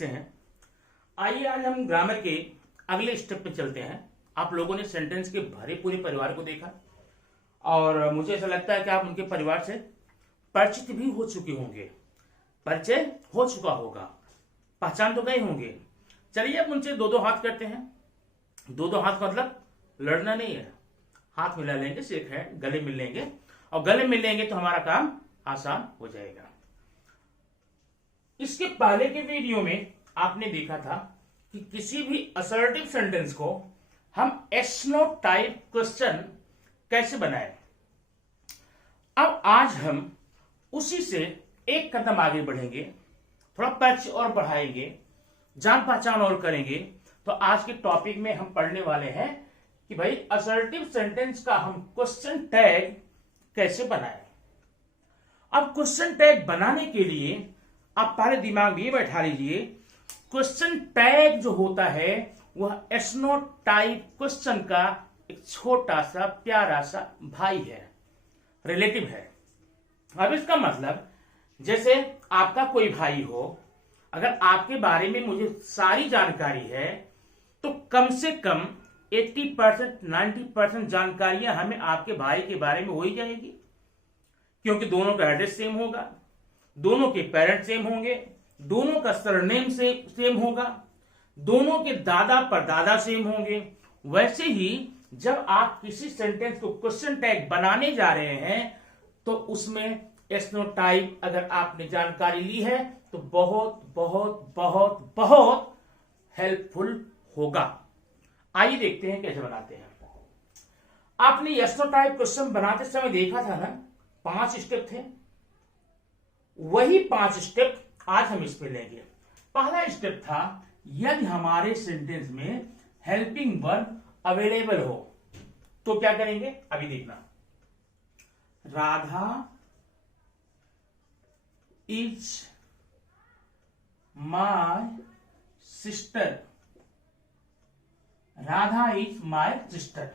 कैसे हैं? आइए आज हम ग्रामर के अगले स्टेप पे चलते हैं। आप लोगों ने सेंटेंस के भरे पूरे परिवार को देखा और मुझे ऐसा लगता है कि आप उनके परिवार से परिचित भी हो चुके होंगे, परिचय हो चुका होगा, पहचान तो गए होंगे। चलिए अब उनसे दो दो हाथ करते हैं। दो दो हाथ मतलब लड़ना नहीं है, हाथ मिला लेंगे, शेक है, गले मिल लेंगे और गले मिल लेंगे तो हमारा काम आसान हो जाएगा। इसके पहले के वीडियो में आपने देखा था कि किसी भी असर्टिव सेंटेंस को हम एस नो टाइप क्वेश्चन कैसे बनाएं। अब आज हम उसी से एक कदम आगे बढ़ेंगे, थोड़ा पैच और बढ़ाएंगे, जान पहचान और करेंगे। तो आज के टॉपिक में हम पढ़ने वाले हैं कि भाई असर्टिव सेंटेंस का हम क्वेश्चन टैग कैसे बनाएं। अब क्वेश्चन टैग बनाने के लिए आप पहले दिमाग में ये बैठा लीजिए, क्वेश्चन टैग जो होता है वह एस नो टाइप क्वेश्चन का एक छोटा सा प्यारा सा भाई है, रिलेटिव है। अब इसका मतलब जैसे आपका कोई भाई हो, अगर आपके बारे में मुझे सारी जानकारी है तो कम से कम 80% 90% जानकारियां हमें आपके भाई के बारे में हो ही जाएगी, क्योंकि दोनों का एड्रेस सेम होगा, दोनों के पेरेंट्स सेम होंगे, दोनों का सरनेम सेम होगा, दोनों के दादा परदादा सेम होंगे। वैसे ही जब आप किसी सेंटेंस को क्वेश्चन टैग बनाने जा रहे हैं तो उसमें एस नो टाइप अगर आपने जानकारी ली है तो बहुत बहुत बहुत बहुत हेल्पफुल होगा। आइए देखते हैं कैसे बनाते हैं। आपने एस नो टाइप क्वेश्चन बनाते समय देखा था ना, 5 स्टेप थे। वही 5 स्टेप आज हम इस पे लेंगे। पहला स्टेप था यदि हमारे सेंटेंस में हेल्पिंग वर्ब अवेलेबल हो तो क्या करेंगे, अभी देखना। Radha is my sister, Radha is my sister.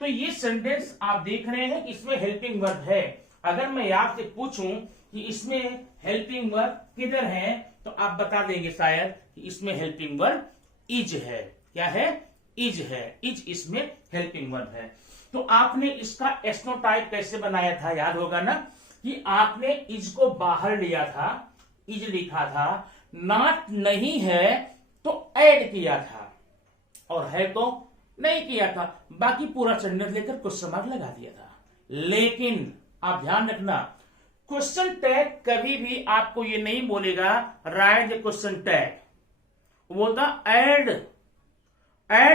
तो ये सेंटेंस आप देख रहे हैं कि इसमें हेल्पिंग वर्ब है। अगर मैं आपसे पूछूं कि इसमें हेल्पिंग वर्ब किधर है तो आप बता देंगे शायद कि इसमें हेल्पिंग वर्ब इज है। क्या है? इज है। इज इसमें हेल्पिंग वर्ब है। तो आपने इसका एस नो टाइप कैसे बनाया था, याद होगा ना कि आपने इज को बाहर लिया था, इज लिखा था, नॉट नहीं है तो ऐड किया था और है तो नहीं किया था, बाकी पूरा सेंटेंस लेकर क्वेश्चन मार्क लगा दिया था। लेकिन आप ध्यान रखना, क्वेश्चन टैग कभी भी आपको ये नहीं बोलेगा राइट द क्वेश्चन टैग, वो बोलता add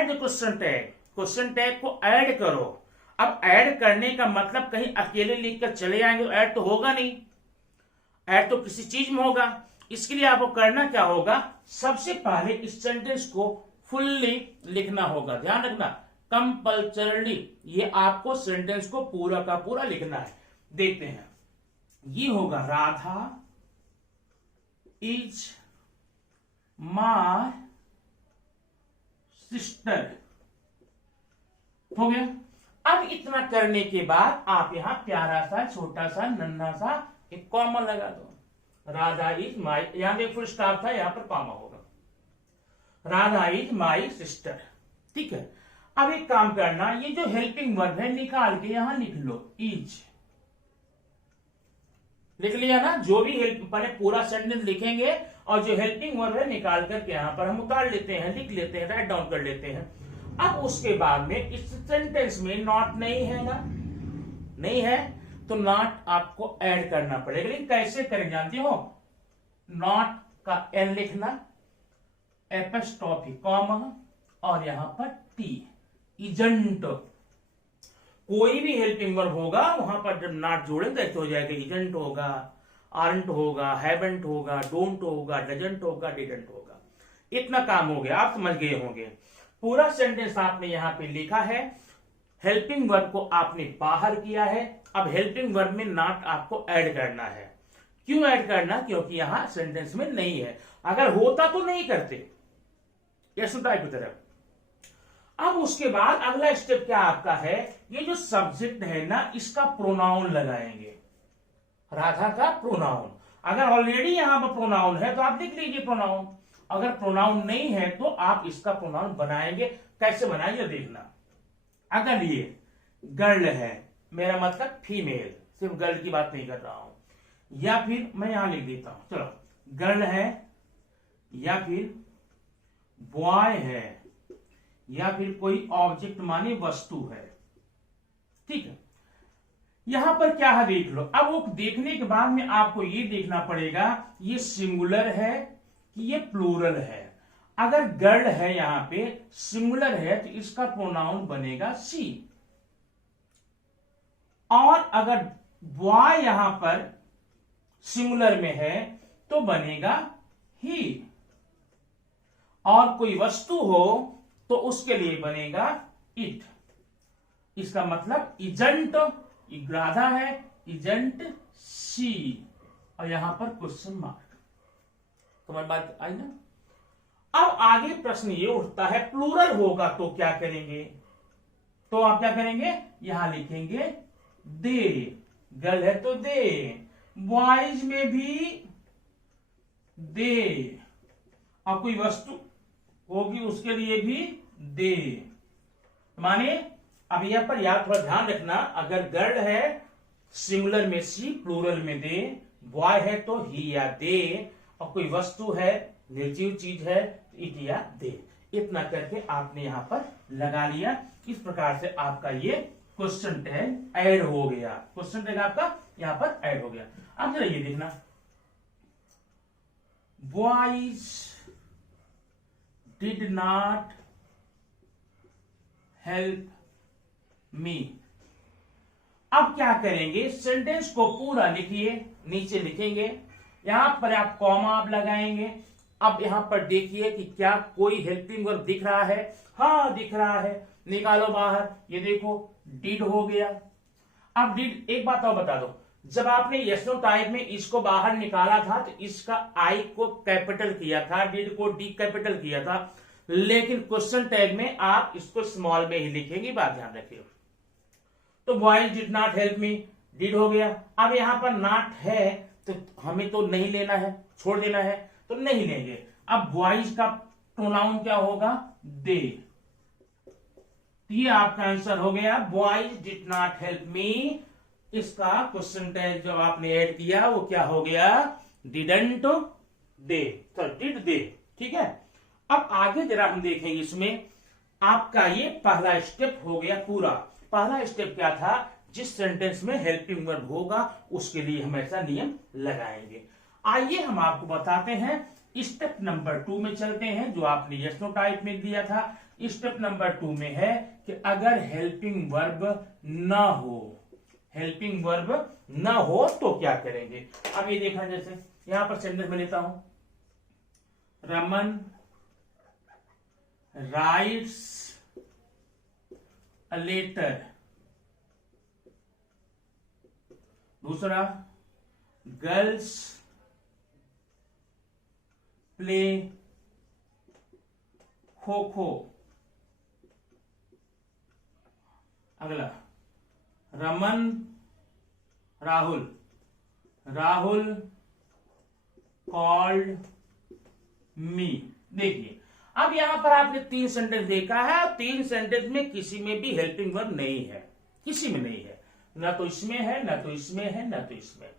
the question tag, question tag को ऐड करो। अब ऐड करने का मतलब कहीं अकेले लिखकर चले आएंगे तो ऐड तो होगा नहीं, ऐड तो किसी चीज में होगा। इसके लिए आपको करना क्या होगा, सबसे पहले इस सेंटेंस को फुल्ली लिखना होगा। ध्यान रखना, कंपल्सरली ये आपको सेंटेंस को पूरा का पूरा लिखना है। देखते हैं, ये होगा राधा इज माय सिस्टर, हो गया। अब इतना करने के बाद आप यहां प्यारा सा छोटा सा नन्हा सा एक कॉमा लगा दो। राधा इज माय, यहां पे फुल स्टॉप था, यहां पर कॉमा होगा। राधा इज माय सिस्टर, ठीक है। अब एक काम करना, ये जो हेल्पिंग वर्ब है निकाल के यहां लिख लो, इज लिख लिया ना। जो भी हेल्प, पहले पूरा सेंटेंस लिखेंगे और जो हेल्पिंग वर्ब है निकाल करके यहां पर हम उतार लेते हैं, लिख लेते हैं, राइट डाउन कर लेते हैं। अब उसके बाद में इस सेंटेंस में नॉट नहीं है ना, नहीं है तो नॉट आपको ऐड करना पड़ेगा। लेकिन कैसे करें जानते हो, नॉट का एन लिखना, एपस्ट्रॉफी कॉमा और यहां पर टी, इजंट। कोई भी हेल्पिंग वर्ब होगा वहां पर जब नॉट जोड़ेंगे तो हो जाएगा इजंट होगा, आरंट होगा, हैवंट होगा, डोंट होगा, डजंट होगा, डिडंट होगा। इतना काम हो गया, आप समझ गए होंगे। पूरा सेंटेंस आपने यहां पे लिखा है, हेल्पिंग वर्ब को आपने बाहर किया है। अब हेल्पिंग वर्ब में नॉट आपको ऐड करना है। क्यों ऐड करना, क्योंकि यहां सेंटेंस में नहीं है। अगर होता तो नहीं करते, यस टाइप की तरफ। अब उसके बाद अगला स्टेप क्या आपका है, ये जो सब्जेक्ट है ना इसका प्रोनाउन लगाएंगे, राधा का प्रोनाउन। अगर ऑलरेडी यहां पर प्रोनाउन है तो आप लिख लीजिए प्रोनाउन, अगर प्रोनाउन नहीं है तो आप इसका प्रोनाउन बनाएंगे। कैसे बनाएंगे देखना। अगर ये गर्ल है, मेरा मतलब फीमेल, सिर्फ गर्ल की बात नहीं कर रहा हूं, या फिर मैं यहां लिख देता हूं, चलो गर्ल है, या फिर बॉय है, या फिर कोई ऑब्जेक्ट माने वस्तु है, ठीक है। यहां पर क्या है देख लो। अब वो देखने के बाद में आपको ये देखना पड़ेगा ये सिंगुलर है कि ये प्लूरल है। अगर गर्ल है यहां पे सिंगुलर है तो इसका प्रोनाउन बनेगा सी, और अगर बॉय यहां पर सिंगुलर में है तो बनेगा ही, और कोई वस्तु हो तो उसके लिए बनेगा इट। इसका मतलब इजंट, राधा है, इजंट शी, और यहां पर क्वेश्चन मार्क। तुम्हारी बात आई ना। अब आगे प्रश्न ये उठता है प्लूरल होगा तो क्या करेंगे, तो आप क्या करेंगे, यहां लिखेंगे दे। गर्ल है तो दे, बॉयज में भी दे, और कोई वस्तु होगी उसके लिए भी दे। माने अब यहां पर याद थोड़ा ध्यान रखना, अगर गर्ल है सिंगुलर में सी, प्लूरल में दे, बॉय है तो ही या दे, और कोई वस्तु है निर्जीव चीज है इट या दे। इतना करके आपने यहां पर लगा लिया। इस प्रकार से आपका ये क्वेश्चन टैग ऐड हो गया। क्वेश्चन टैग आपका यहां पर ऐड हो गया। अब जरा ये देखना, boys did not help me. अब क्या करेंगे, सेंटेंस को पूरा लिखिए, नीचे लिखेंगे, यहां पर आप कॉमा आप लगाएंगे। अब यहां पर देखिए कि क्या कोई हेल्पिंग वर्ब दिख रहा है, हाँ दिख रहा है, निकालो बाहर। ये देखो डिड हो गया। अब डिड, एक बात और बता दो, जब आपने यस नो टाइप में इसको बाहर निकाला था तो इसका आई को कैपिटल किया था, डिड को डी कैपिटल किया था, लेकिन क्वेश्चन टैग में आप इसको स्मॉल में ही लिखेंगे, बात ध्यान रखिए। तो boys did not help me, did हो गया। अब यहां पर नॉट है तो हमें तो नहीं लेना है, छोड़ देना है, तो नहीं लेंगे। अब बॉयज का प्रोनाउन क्या होगा, दे। ये आपका आंसर हो गया, boys did not help me. इसका क्वेश्चन टैग जो आपने ऐड किया वो क्या हो गया, डिडंट दे, तो डिड दे, ठीक है। अब आगे जरा हम देखेंगे, इसमें आपका ये पहला स्टेप हो गया पूरा। पहला स्टेप क्या था, जिस सेंटेंस में हेल्पिंग वर्ब होगा उसके लिए हम ऐसा नियम लगाएंगे। आइए हम आपको बताते हैं। स्टेप नंबर 2 में चलते हैं, जो आपने यस नो टाइप में दिया था। स्टेप नंबर 2 में है कि अगर हेल्पिंग वर्ब ना हो, हेल्पिंग वर्ब ना हो तो क्या करेंगे। अब ये देखना, जैसे यहां पर सेंटेंस में लेता हूं, रमन राइट्स अ लेटर। दूसरा, गर्ल्स प्ले खो खो। अगला, राहुल कॉल्ड मी। देखिए अब यहां पर आपने 3 सेंटेंस देखा है, 3 सेंटेंस में किसी में भी हेल्पिंग वर्ब नहीं है, किसी में नहीं है, ना तो इसमें है, ना तो इसमें है, ना तो इसमें।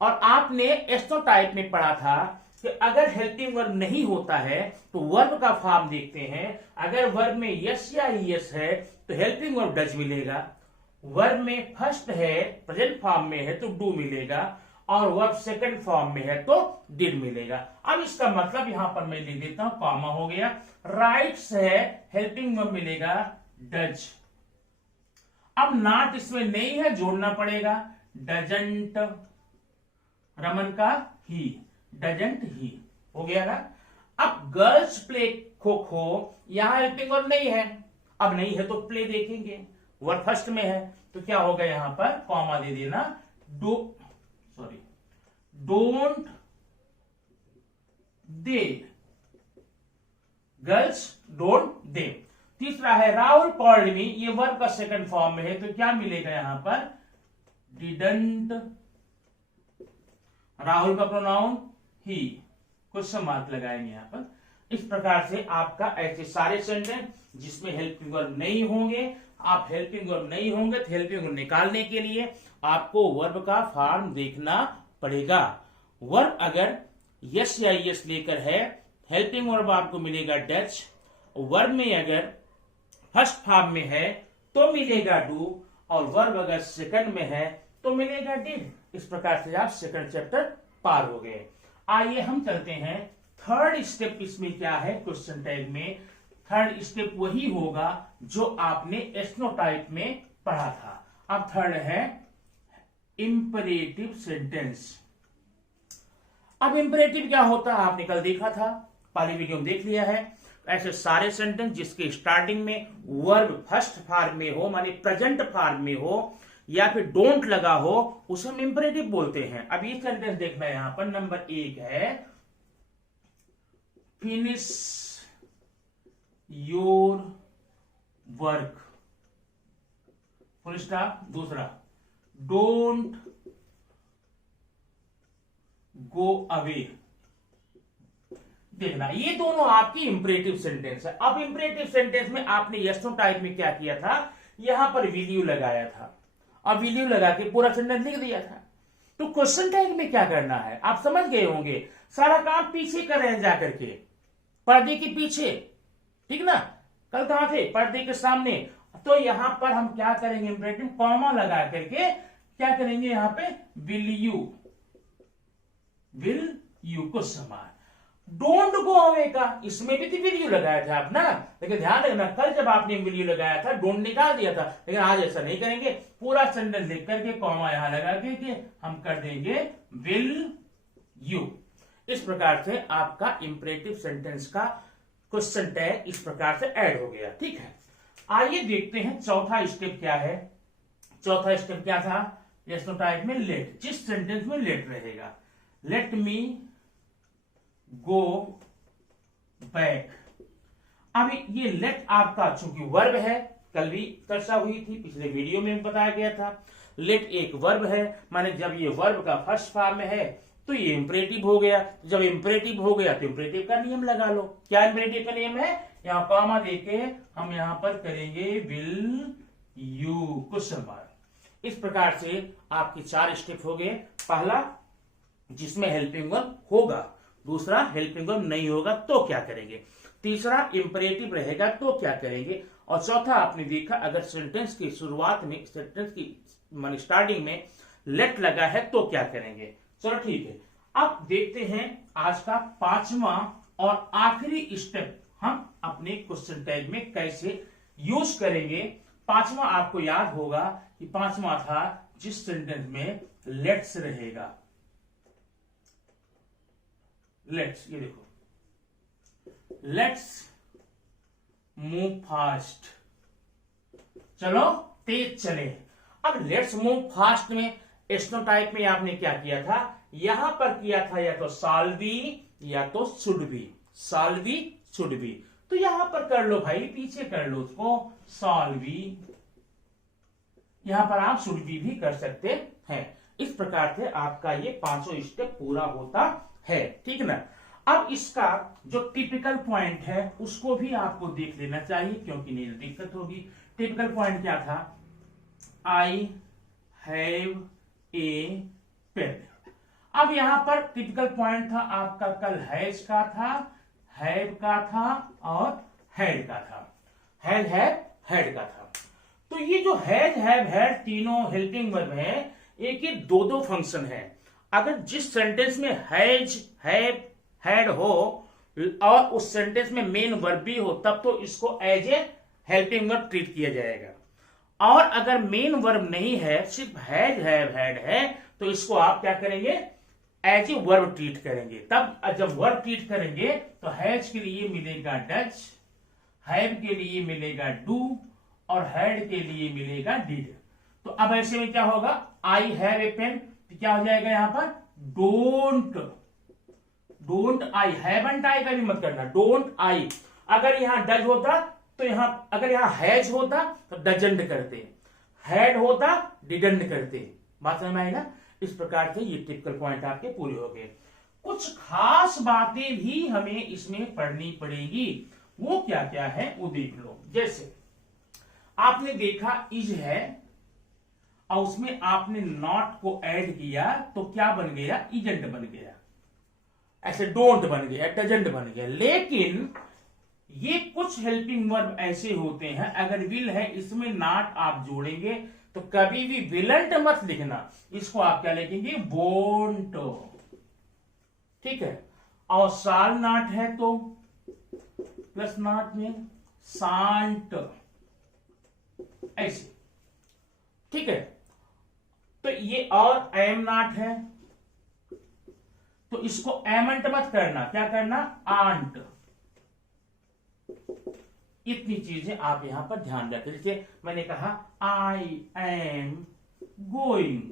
और आपने एस्टो टाइप में पढ़ा था कि अगर हेल्पिंग वर्ब नहीं होता है तो वर्ब का फॉर्म देखते हैं। अगर वर्ब में यस या यस है तो हेल्पिंग वर्ब डज मिलेगा, वर्ब में फर्स्ट है प्रेजेंट फॉर्म में है तो डू मिलेगा, और वर्ब सेकंड फॉर्म में है तो डिड मिलेगा। अब इसका मतलब यहां पर मैं लिख देता हूं, कॉमा हो गया। राइट्स है, हेल्पिंग वर्ब मिलेगा डज। अब नॉट इसमें नहीं है, जोड़ना पड़ेगा, डजंट, रमन का ही, डजंट ही हो गया ना। अब गर्ल्स प्ले खो खो, यहां हेल्पिंग वर्ब नहीं है, अब नहीं है तो प्ले देखेंगे, वर्ब फर्स्ट में है तो क्या होगा, यहां पर कॉमा दे देना, don't they, girls don't they. तीसरा है राहुल कॉल्ड मी, ये वर्ब का सेकंड फॉर्म में है तो क्या मिलेगा यहां पर, डिडंट, राहुल का प्रोनाउन ही, क्वेश्चन मार्क लगाएंगे यहां पर। इस प्रकार से आपका ऐसे सारे सेंटेंस जिसमें हेल्पिंग वर्ब नहीं होंगे, आप हेल्पिंग वर्ब नहीं होंगे तो हेल्पिंग वर्ब निकालने के लिए आपको वर्ब का फॉर्म देखना पड़ेगा। वर्ब अगर यस या यस लेकर है, हेल्पिंग वर्ब आपको मिलेगा डच। वर्ब में अगर फर्स्ट फॉर्म में है तो मिलेगा डू, और वर्ब अगर सेकंड में है तो मिलेगा डिड। इस प्रकार से आप सेकंड चैप्टर पार हो गए। आइए हम चलते हैं थर्ड स्टेप। इसमें क्या है क्वेश्चन टैग में? थर्ड स्टेप वही होगा जो आपने एस्नोटाइप में पढ़ा था। अब थर्ड है इंपरेटिव सेंटेंस। अब इंपरेटिव क्या होता है आपने कल देखा था, पहले वीडियो में देख लिया है। ऐसे सारे सेंटेंस जिसके स्टार्टिंग में वर्ब फर्स्ट फॉर्म में हो, माने प्रेजेंट फॉर्म में हो, या फिर डोंट लगा हो, उसे हम इंपरेटिव बोलते हैं। अब ये सेंटेंस देखना है, यहां पर नंबर 1 है finish your work, full stop. दूसरा डोंट गो अवे। देखना, ये दोनों आपकी इंपरेटिव सेंटेंस है। अब इंपरेटिव सेंटेंस में आपने यस नो टाइप में क्या किया था, यहां पर विल्यू लगाया था। अब विल्यू लगा के पूरा सेंटेंस लिख दिया था। तो क्वेश्चन टैग में क्या करना है आप समझ गए होंगे। सारा काम पीछे कर रहे हैं, जाकर के पर्दे के पीछे, ठीक ना। कल कहां थे? पर्दे के सामने। तो यहां पर हम क्या करेंगे, इंपरेटिव कॉमा लगा करके क्या करेंगे, यहां पे विल यू को समान। डोंट गो अवे का इसमें भी तो विल यू लगाया था आप ना, लेकिन ध्यान रखना कल जब आपने विल यू लगाया था डोंट निकाल दिया था, लेकिन आज ऐसा नहीं करेंगे। पूरा सेंटेंस लिख करके कॉमा यहां लगा के हम कर देंगे विल यू। इस प्रकार से आपका इंपरेटिव सेंटेंस का क्वेश्चन टैग इस प्रकार से ऐड हो गया, ठीक है। आइए देखते हैं चौथा स्टेप क्या है। चौथा स्टेप क्या था यस नो टाइप में? लेट। जिस सेंटेंस में लेट रहेगा, लेट मी गो बैक। अब ये लेट आपका चूंकि वर्ब है, कल भी चर्चा हुई थी, पिछले वीडियो में बताया गया था। लेट एक वर्ब है, माने जब ये वर्ब का फर्स्ट फॉर्म में है तो ये इंपरेटिव हो गया। जब इंपरेटिव हो गया तो इंपरेटिव का नियम लगा लो। क्या इंपरेटिव का नियम है? यहां कॉमा देके हम यहां पर करेंगे विल यू क्वेश्चन मार्क। इस प्रकार से आपके 4 स्टेप हो गए। पहला जिसमें हेल्पिंग वर्ब होगा, दूसरा हेल्पिंग वर्ब नहीं होगा तो क्या करेंगे, तीसरा इंपरेटिव रहेगा तो क्या करेंगे, और चौथा आपने देखा अगर सेंटेंस की शुरुआत में, सेंटेंस की मान स्टार्टिंग में लेट लगा है तो क्या करेंगे। चलो ठीक है, अब देखते हैं आज का 5वां और आखिरी स्टेप हम अपने क्वेश्चन टैग में कैसे यूज करेंगे। 5वां आपको याद होगा कि 5वां था जिस सेंटेंस में लेट्स रहेगा। लेट्स, ये देखो, लेट्स मूव फास्ट, चलो तेज चले। अब लेट्स मूव फास्ट में एस्नो टाइप में आपने क्या किया था, यहां पर किया था या तो शाल बी या तो should be, shall be should be. तो यहां पर कर लो भाई, पीछे कर लो उसको, शाल बी, यहां पर आप शुड बी भी कर सकते हैं। इस प्रकार से आपका ये 5 स्टेप पूरा होता है, ठीक ना। अब इसका जो टिपिकल पॉइंट है उसको भी आपको देख लेना चाहिए, क्योंकि नहीं दिक्कत होगी। टिपिकल पॉइंट क्या था, आई हैव ए पेन। अब यहां पर टिपिकल पॉइंट था आपका कल हैज का था, हैव का था और हैड का था, हैड हैड का था। तो ये जो हैज हैव हैड तीनों हेल्पिंग वर्ब है, एक ही 2-2 फंक्शन है। अगर जिस सेंटेंस में हैज हैव हैड हो और उस सेंटेंस में मेन वर्ब भी हो तब तो इसको as a helping verb treat किया जाएगा, और अगर मेन वर्ब नहीं है, सिर्फ हैज हैव हैड है, तो इसको आप क्या करेंगे, एज ए वर्ब ट्रीट करेंगे। तब जब वर्ब ट्रीट करेंगे तो हैज के लिए मिलेगा डज, हैव के लिए मिलेगा डू और हैड के लिए मिलेगा डिड। तो अब ऐसे में क्या होगा, आई हैव ए पेन, तो क्या हो जाएगा यहां पर, डोंट आई, हैवंट आई का भी मत करना, डोंट आई। अगर यहां डज होता तो यहां, अगर यहां हैज होता तो डजंट करते, हैड होता डिडंट करते। बात समझ में आई ना। इस प्रकार से ये टिपिकल पॉइंट आपके पूरे हो गए। कुछ खास बातें भी हमें इसमें पढ़नी पड़ेगी। वो क्या क्या है वो देख लो। जैसे आपने देखा इज है और उसमें आपने नॉट को ऐड किया तो क्या बन गया, इजेंट बन गया। ऐसे डोंट बन गया, डजंट बन गया। लेकिन ये कुछ हेल्पिंग वर्ब ऐसे होते हैं, अगर विल है इसमें नॉट आप जोड़ेंगे तो कभी भी विलंट मत लिखना, इसको आप क्या लिखेंगे, वोंट। ठीक है। और साल नॉट है तो प्लस नॉट में सांट, ऐसे। ठीक है। तो ये और एम नॉट है तो इसको एमंट मत करना, क्या करना, आंट। इतनी चीजें आप यहां पर ध्यान रखें। जैसे मैंने कहा आई एम गोइंग,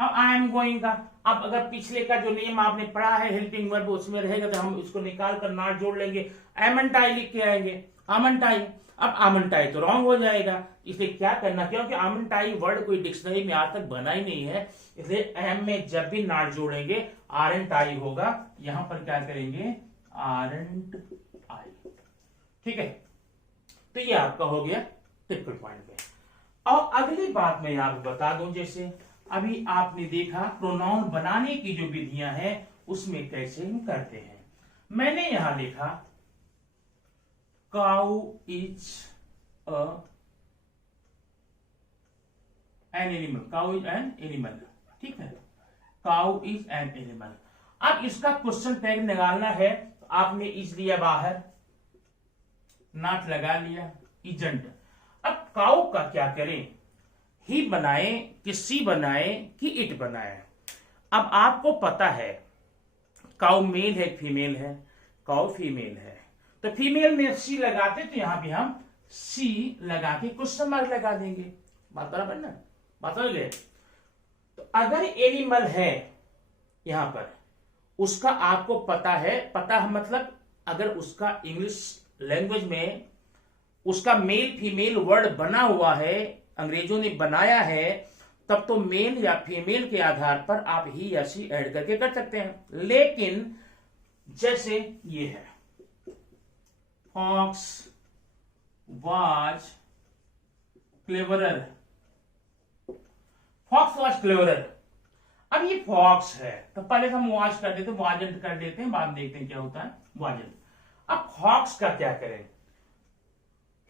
अब आई एम गोइंग का, अब अगर पिछले का जो नियम आपने पढ़ा है हेल्पिंग वर्ब उसमें रहेगा तो हम उसको निकाल कर नॉट जोड़ लेंगे, एमंटाई लिख के आएंगे, आमंटाई। अब आमंटाई तो रॉन्ग हो जाएगा, इसलिए क्या करना, क्योंकि आमंटाई वर्ड कोई डिक्शनरी में आज तक बना ही नहीं है, इसलिए एम में जब भी नॉट जोड़ेंगे आरंटाई होगा। यहां पर क्या करेंगे, आरंट आई। ठीक है। तो ये आपका हो गया ट्रिपल पॉइंट पे। और अगली बात मैं आपको बता दूं, जैसे अभी आपने देखा प्रोनाउन बनाने की जो विधियां हैं उसमें कैसे हम करते हैं। मैंने यहां लिखा cow is an animal, cow is an animal. ठीक है, काउ इज एन एनिमल। अब इसका क्वेश्चन टैग निकालना है तो आपने इज लिया बाहर, नॉट लगा लिया, इजंट। अब काउ का क्या करें, ही बनाए कि सी बनाए कि इट बनाए। अब आपको पता है काउ मेल है फीमेल है, काउ फीमेल है तो फीमेल में सी लगाते तो यहां भी हम सी लगा के क्वेश्चन मार्क लगा देंगे। बात बराबर ना, बात समझ गए। तो अगर एनिमल है यहां पर, उसका आपको पता है, पता है मतलब अगर उसका इंग्लिश लैंग्वेज में उसका मेल फीमेल वर्ड बना हुआ है, अंग्रेजों ने बनाया है, तब तो मेल या फीमेल के आधार पर आप ही या सी ऐड करके कर सकते हैं। लेकिन जैसे ये है fox was cleverer, fox was cleverer. अब ये फॉक्स है तो पहले हम वाज कर देते, वाजेंट कर देते हैं, बाद देखते हैं क्या होता है, वाजेंट। अब फॉक्स का क्या करें,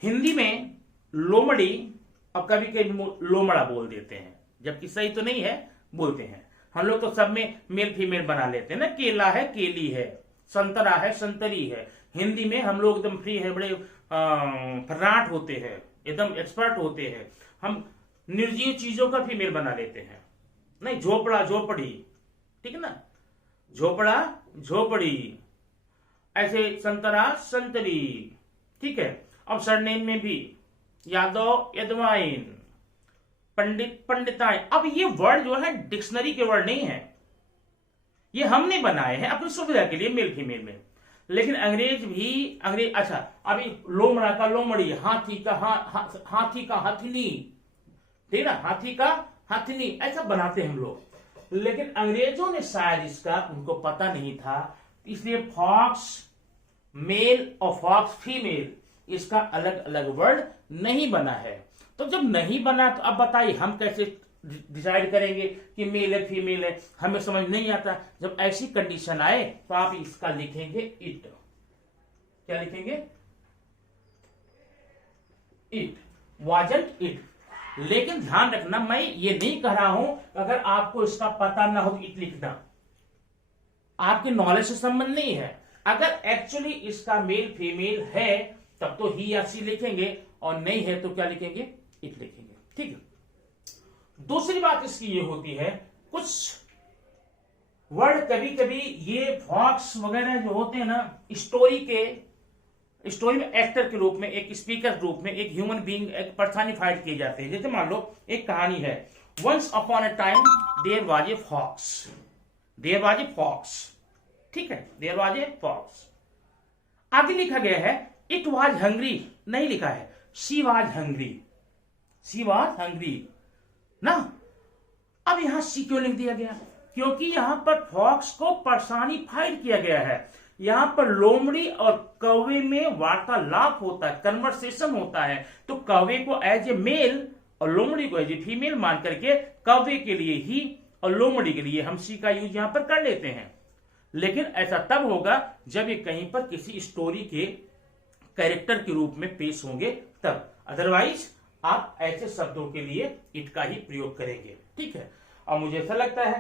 हिंदी में लोमड़ी और कभी कभी लोमड़ा बोल देते हैं, जबकि सही तो नहीं है, बोलते हैं। हम लोग तो सब में मेल फीमेल बना लेते हैं ना, केला है केली है, संतरा है संतरी है। हिंदी में हम लोग एकदम फ्री है, बड़े फर्राट होते हैं, एकदम एक्सपर्ट होते हैं। हम निर्जीव चीजों का फीमेल बना लेते हैं, नहीं झोपड़ा झोपड़ी, ठीक है ना, झोपड़ा झोपड़ी, ऐसे संतरा संतरी। ठीक है। अब सरनेम में भी यादव यदवाइन, पंडित पंडिताइन। अब ये वर्ड जो है डिक्शनरी के वर्ड नहीं है, ये हमने बनाए हैं अपनी सुविधा के लिए मेल फीमेल में। लेकिन अंग्रेज अच्छा, अभी लोमड़ा का लोमड़ी, हाथी का हाथी का हथनी, ठीक है, हाथी का हथनी, ऐसा बनाते हैं हम लोग। लेकिन अंग्रेजों ने शायद इसका उनको पता नहीं था, इसलिए फॉक्स मेल और फॉक्स फीमेल इसका अलग अलग वर्ड नहीं बना है। तो जब नहीं बना तो अब बताइए हम कैसे डिसाइड करेंगे कि मेल है फीमेल है, हमें समझ नहीं आता। जब ऐसी कंडीशन आए तो आप इसका लिखेंगे इट, क्या लिखेंगे, इट, वाजंट इट। लेकिन ध्यान रखना, मैं ये नहीं कह रहा हूं अगर आपको इसका पता ना हो तो इट लिखना, आपके नॉलेज से संबंध नहीं है। अगर एक्चुअली इसका मेल फीमेल है तब तो ही या सी लिखेंगे, और नहीं है तो क्या लिखेंगे, इट लिखेंगे। ठीक है। दूसरी बात इसकी ये होती है, कुछ वर्ड कभी कभी ये फॉक्स वगैरह जो होते हैं ना, स्टोरी में एक्टर के रूप में, एक स्पीकर रूप में, एक ह्यूमन बीइंग एक पर्सनिफाइड किए जाते हैं। जैसे मान लो एक कहानी है, once upon a time there was a fox, there was a fox. ठीक है, देयर वाज ए फॉक्स। आगे लिखा गया है इट वाज हंग्री, नहीं लिखा है she was hungry, she was hungry ना। अब यहां सी क्यों लिख दिया गया, क्योंकि यहां पर फॉक्स को पर्सोनिफाइड किया गया है। यहां पर लोमड़ी और कौवे में वार्तालाप होता है, कन्वर्सेशन होता है। तो कौवे को एज ए मेल और लोमड़ी को एज ए फीमेल मान करके कौवे के लिए ही और लोमड़ी के लिए हम शी का यूज यहां पर कर लेते हैं। लेकिन ऐसा तब होगा जब ये कहीं पर किसी स्टोरी के कैरेक्टर के रूप में पेश होंगे तब, अदरवाइज आप ऐसे शब्दों के लिए इट का ही प्रयोग करेंगे। ठीक है, और मुझे ऐसा लगता है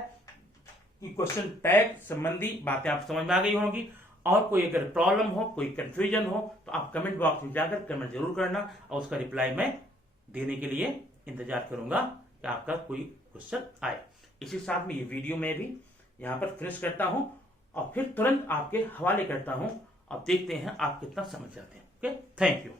कि क्वेश्चन टैग संबंधी बातें आप समझ में आ गई होंगी। और कोई अगर प्रॉब्लम हो, कोई कंफ्यूजन हो, तो आप कमेंट बॉक्स में जाकर कमेंट जरूर करना और उसका रिप्लाई मैं देने के लिए इंतजार करूंगा कि आपका कोई क्वेश्चन आए। इसी साथ में ये वीडियो में भी यहां पर फिनिश करता हूं और फिर तुरंत आपके हवाले करता हूं। अब देखते हैं आप कितना समझ जाते हैं। Okay, thank you.